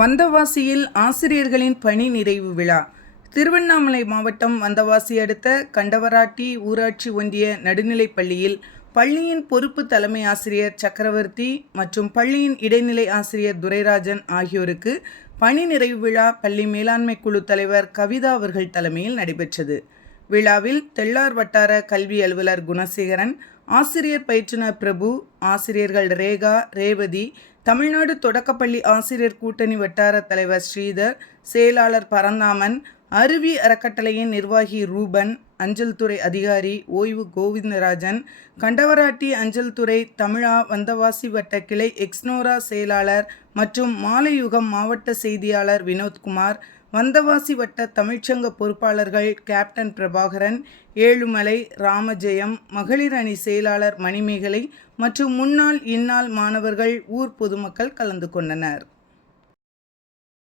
வந்தவாசியில் ஆசிரியர்களின் பணி நிறைவு விழா. திருவண்ணாமலை மாவட்டம் வந்தவாசி அடுத்த கண்டவராட்டி ஊராட்சி ஒன்றிய நடுநிலைப்பள்ளியில் பள்ளியின் பொறுப்பு தலைமை ஆசிரியர் சக்கரவர்த்தி மற்றும் பள்ளியின் இடைநிலை ஆசிரியர் துரைராஜன் ஆகியோருக்கு பணி நிறைவு விழா பள்ளி மேலாண்மை குழு தலைவர் கவிதா அவர்கள் தலைமையில் நடைபெற்றது. விழாவில் தெள்ளார் வட்டார கல்வி அலுவலர் குணசேகரன், ஆசிரியர் பயிற்றுனர் பிரபு, ஆசிரியர்கள் ரேகா, ரேவதி, தமிழ்நாடு தொடக்கப்பள்ளி ஆசிரியர் கூட்டணி வட்டார தலைவர் ஸ்ரீதர், செயலாளர் பரந்தாமன், அருவி அறக்கட்டளையின் நிர்வாகி ரூபன், அஞ்சல் துறை அதிகாரி ஓய்வு கோவிந்தராஜன், கண்டவராட்டி அஞ்சல் துறை தமிழா வந்தவாசி வட்ட கிளை எக்ஸ்னோரா செயலாளர் மற்றும் மாலையுகம் மாவட்ட செய்தியாளர் வினோத்குமார், வந்தவாசி வட்ட தமிழ்ச்சங்க பொறுப்பாளர்கள் கேப்டன் பிரபாகரன், ஏழுமலை, ராமஜெயம், மகளிர் அணி செயலாளர் மணிமேகலை மற்றும் முன்னாள் இந்நாள் மாணவர்கள், ஊர் பொதுமக்கள் கலந்து கொண்டனர்.